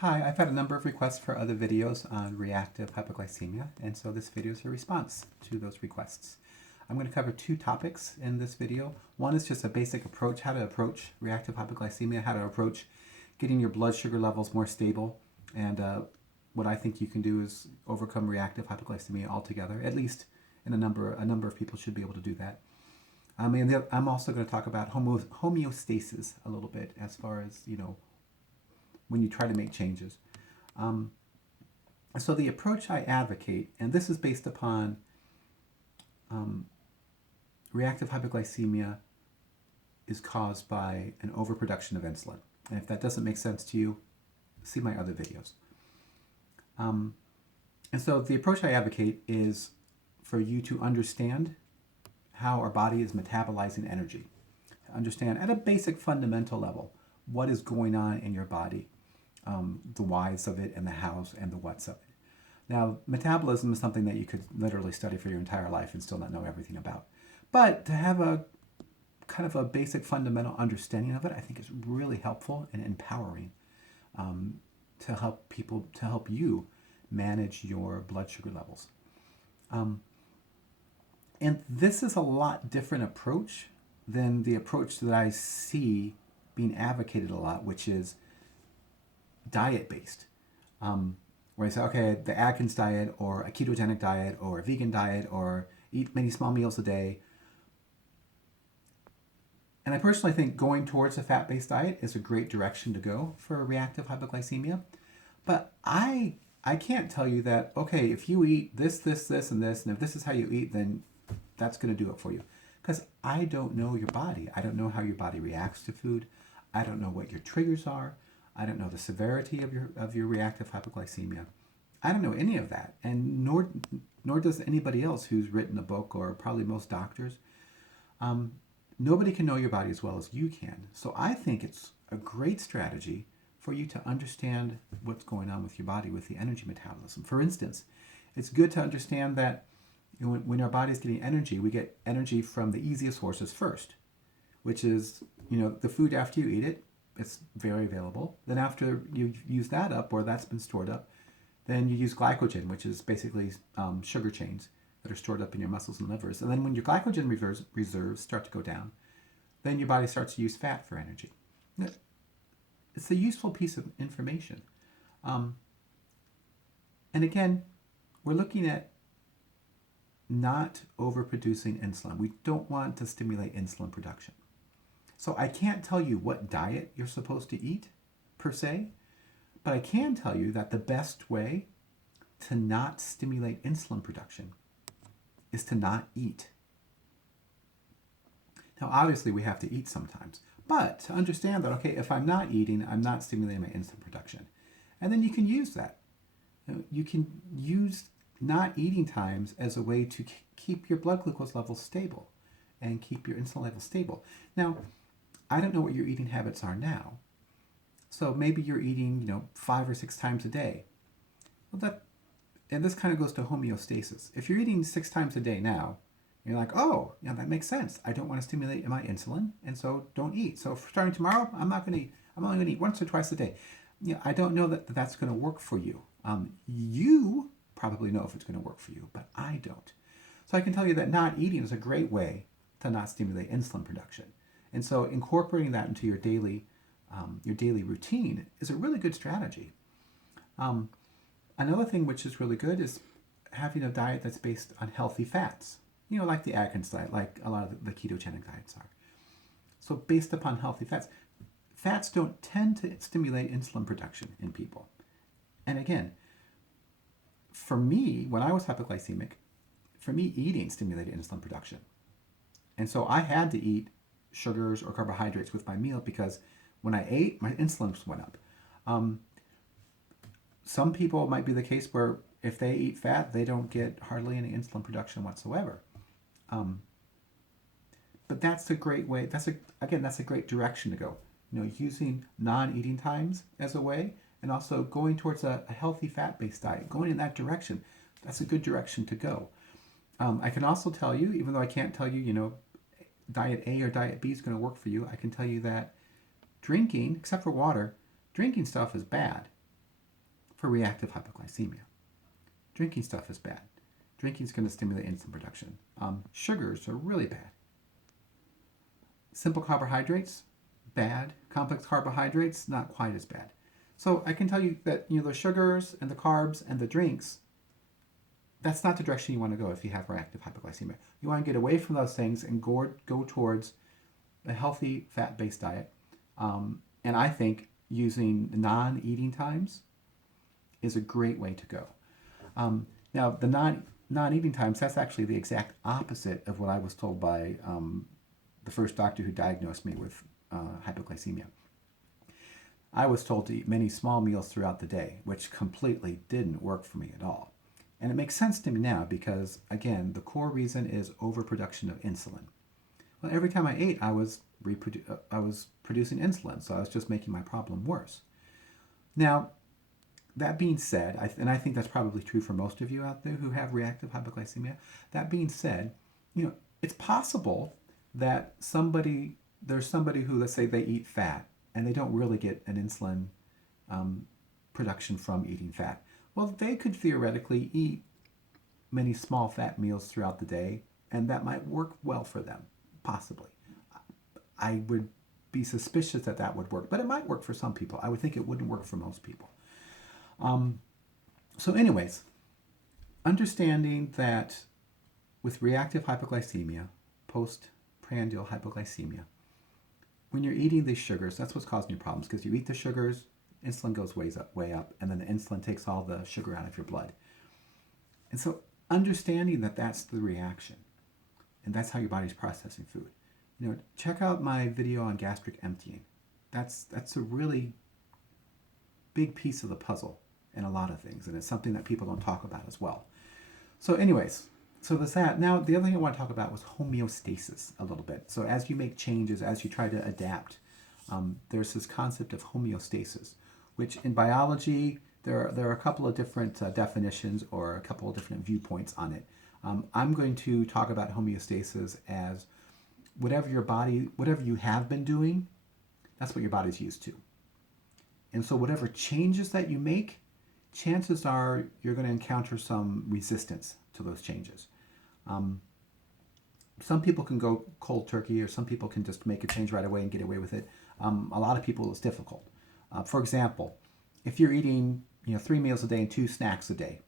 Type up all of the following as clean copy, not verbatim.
Hi, I've had a number of requests for other videos on reactive hypoglycemia, and so this video is a response to those requests. I'm going to cover two topics in this video. One is just a basic approach, how to approach reactive hypoglycemia, how to approach getting your blood sugar levels more stable, and what I think you can do is overcome reactive hypoglycemia altogether. At least in a number of people should be able to do that. And I'm also going to talk about homeostasis a little bit, as far as, when you try to make changes. So the approach I advocate, and this is based upon reactive hypoglycemia is caused by an overproduction of insulin. And if that doesn't make sense to you, see my other videos. And so the approach I advocate is for you to understand how our body is metabolizing energy. To understand at a basic fundamental level what is going on in your body, the whys of it and the hows and the whats of it. Now, metabolism is something that you could literally study for your entire life and still not know everything about. But to have a kind of a basic fundamental understanding of it, I think is really helpful and empowering to help you manage your blood sugar levels. And this is a lot different approach than the approach that I see being advocated a lot, which is diet-based. Where I say, okay, the Atkins diet or a ketogenic diet or a vegan diet or eat many small meals a day. And I personally think going towards a fat-based diet is a great direction to go for reactive hypoglycemia. But I can't tell you that, okay, if you eat this, and this, and if this is how you eat, then that's going to do it for you. Because I don't know your body. I don't know how your body reacts to food. I don't know what your triggers are. I don't know the severity of your reactive hypoglycemia. I don't know any of that, and nor does anybody else who's written a book, or probably most doctors. Nobody can know your body as well as you can. So I think it's a great strategy for you to understand what's going on with your body with the energy metabolism. For instance, it's good to understand that when our body's getting energy, we get energy from the easiest sources first, which is, the food after you eat it. It's very available. Then after you use that up, or that's been stored up, then you use glycogen, which is basically sugar chains that are stored up in your muscles and livers. And then when your glycogen reserves start to go down, then your body starts to use fat for energy. It's a useful piece of information. And again, we're looking at not overproducing insulin. We don't want to stimulate insulin production. So I can't tell you what diet you're supposed to eat, per se, but I can tell you that the best way to not stimulate insulin production is to not eat. Now, obviously, we have to eat sometimes, but to understand that, okay, if I'm not eating, I'm not stimulating my insulin production. And then you can use that. You can use not eating times as a way to keep your blood glucose levels stable and keep your insulin levels stable. Now, I don't know what your eating habits are now. So maybe you're eating, 5 or 6 times a day. Well, and this kind of goes to homeostasis. If you're eating 6 times a day now, you're like, oh, yeah, that makes sense. I don't want to stimulate my insulin, and so don't eat. So starting tomorrow, I'm not going to eat. I'm only going to eat once or twice a day. I don't know that that's going to work for you. You probably know if it's going to work for you, but I don't. So I can tell you that not eating is a great way to not stimulate insulin production. And so incorporating that into your daily routine is a really good strategy. Another thing which is really good is having a diet that's based on healthy fats, like the Atkins diet, like a lot of the ketogenic diets are. So based upon healthy fats, fats don't tend to stimulate insulin production in people. And again, for me, when I was hypoglycemic, for me, eating stimulated insulin production. And so I had to eat sugars or carbohydrates with my meal because when I ate, my insulin went up. Some people might be the case where if they eat fat, they don't get hardly any insulin production whatsoever. But that's a great way. That's a great direction to go. Using non-eating times as a way, and also going towards a healthy fat-based diet, going in that direction. That's a good direction to go. I can also tell you, even though I can't tell you, diet A or diet B is going to work for you, I can tell you that drinking, except for water, drinking stuff is bad. for reactive hypoglycemia. Drinking stuff is bad. Drinking is going to stimulate insulin production. Sugars are really bad. Simple carbohydrates, bad. Complex carbohydrates, not quite as bad. So I can tell you that the sugars and the carbs and the drinks, that's not the direction you want to go if you have reactive hypoglycemia. You want to get away from those things and go towards a healthy fat-based diet. And I think using non-eating times is a great way to go. Now, the non-eating times, that's actually the exact opposite of what I was told by the first doctor who diagnosed me with hypoglycemia. I was told to eat many small meals throughout the day, which completely didn't work for me at all. And it makes sense to me now because, again, the core reason is overproduction of insulin. Well, every time I ate, I was producing insulin, so I was just making my problem worse. Now, that being said, and I think that's probably true for most of you out there who have reactive hypoglycemia, that being said, it's possible that there's somebody who, let's say they eat fat, and they don't really get an insulin production from eating fat. Well, they could theoretically eat many small fat meals throughout the day, and that might work well for them, possibly. I would be suspicious that that would work, but it might work for some people. I would think it wouldn't work for most people. So anyways, understanding that with reactive hypoglycemia, postprandial hypoglycemia, when you're eating these sugars, that's what's causing your problems, because you eat the sugars, insulin goes way up, and then the insulin takes all the sugar out of your blood. And so understanding that that's the reaction, and that's how your body's processing food. Check out my video on gastric emptying. That's a really big piece of the puzzle in a lot of things, and it's something that people don't talk about as well. So anyways, so there's that. Now, the other thing I want to talk about was homeostasis a little bit. So as you make changes, as you try to adapt, there's this concept of homeostasis, which in biology, there are a couple of different definitions or a couple of different viewpoints on it. I'm going to talk about homeostasis as whatever you have been doing, that's what your body's used to. And so whatever changes that you make, chances are you're going to encounter some resistance to those changes. Some people can go cold turkey, or some people can just make a change right away and get away with it. A lot of people, it's difficult. For example, if you're eating 3 meals a day and 2 snacks a day,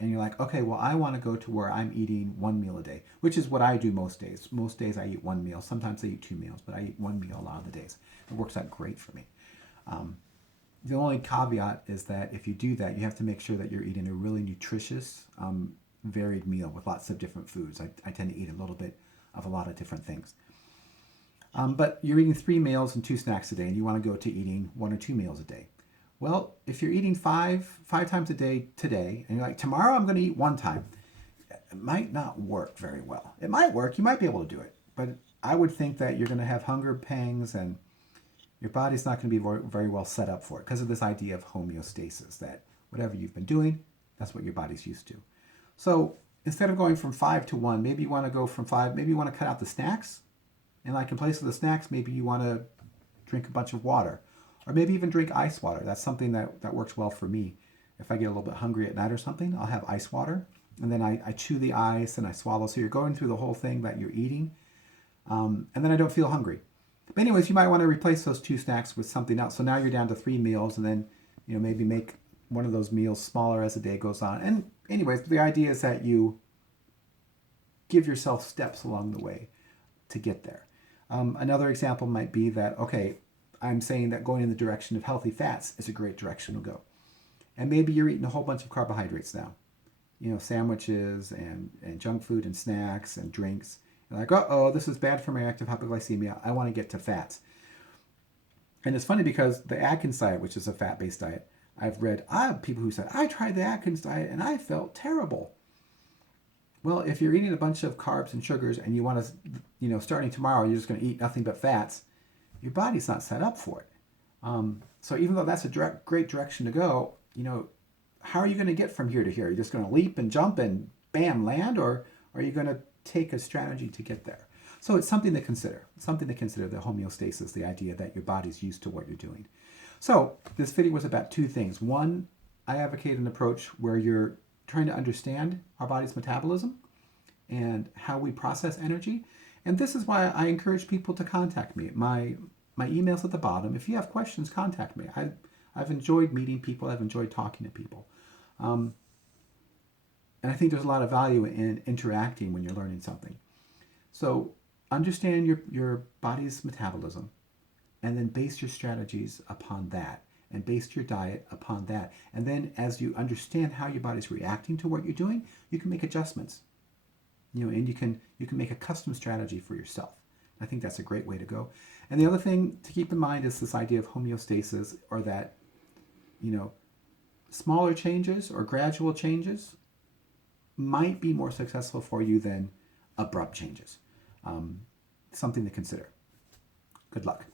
and you're like, okay, well, I want to go to where I'm eating 1 meal a day, which is what I do most days. Most days I eat 1 meal. Sometimes I eat 2 meals, but I eat 1 meal a lot of the days. It works out great for me. The only caveat is that if you do that, you have to make sure that you're eating a really nutritious, varied meal with lots of different foods. I tend to eat a little bit of a lot of different things. But you're eating 3 meals and 2 snacks a day, and you want to go to eating 1 or 2 meals a day. Well, if you're eating five times a day today, and you're like, tomorrow I'm going to eat 1 time, it might not work very well. It might work. You might be able to do it. But I would think that you're going to have hunger pangs, and your body's not going to be very well set up for it because of this idea of homeostasis, that whatever you've been doing, that's what your body's used to. So instead of going from 5 to 1, maybe you want to go from 5, maybe you want to cut out the snacks. And like in place of the snacks, maybe you want to drink a bunch of water. Or maybe even drink ice water. That's something that works well for me. If I get a little bit hungry at night or something, I'll have ice water. And then I chew the ice and I swallow. So you're going through the whole thing that you're eating. And then I don't feel hungry. But anyways, you might want to replace those 2 snacks with something else. So now you're down to 3 meals, and then maybe make one of those meals smaller as the day goes on. And anyways, the idea is that you give yourself steps along the way to get there. Another example might be that, okay, I'm saying that going in the direction of healthy fats is a great direction to go. And maybe you're eating a whole bunch of carbohydrates now. Sandwiches and junk food and snacks and drinks. You're like, uh-oh, this is bad for my reactive hypoglycemia. I want to get to fats. And it's funny because the Atkins diet, which is a fat-based diet, I have people who said, I tried the Atkins diet and I felt terrible. Well, if you're eating a bunch of carbs and sugars and you want to, starting tomorrow, you're just going to eat nothing but fats, your body's not set up for it. So even though that's a great direction to go, how are you going to get from here to here? Are you just going to leap and jump and bam, land? Or are you going to take a strategy to get there? So it's something to consider. The homeostasis, the idea that your body's used to what you're doing. So this video was about 2 things. One, I advocate an approach where you're trying to understand our body's metabolism and how we process energy. And this is why I encourage people to contact me. My email's at the bottom. If you have questions, contact me. I've enjoyed meeting people. I've enjoyed talking to people. And I think there's a lot of value in interacting when you're learning something. So understand your body's metabolism and then base your strategies upon that and base your diet upon that. And then as you understand how your body's reacting to what you're doing, you can make adjustments. And you can make a custom strategy for yourself. I think that's a great way to go. And the other thing to keep in mind is this idea of homeostasis, or that, smaller changes or gradual changes might be more successful for you than abrupt changes. Something to consider. Good luck.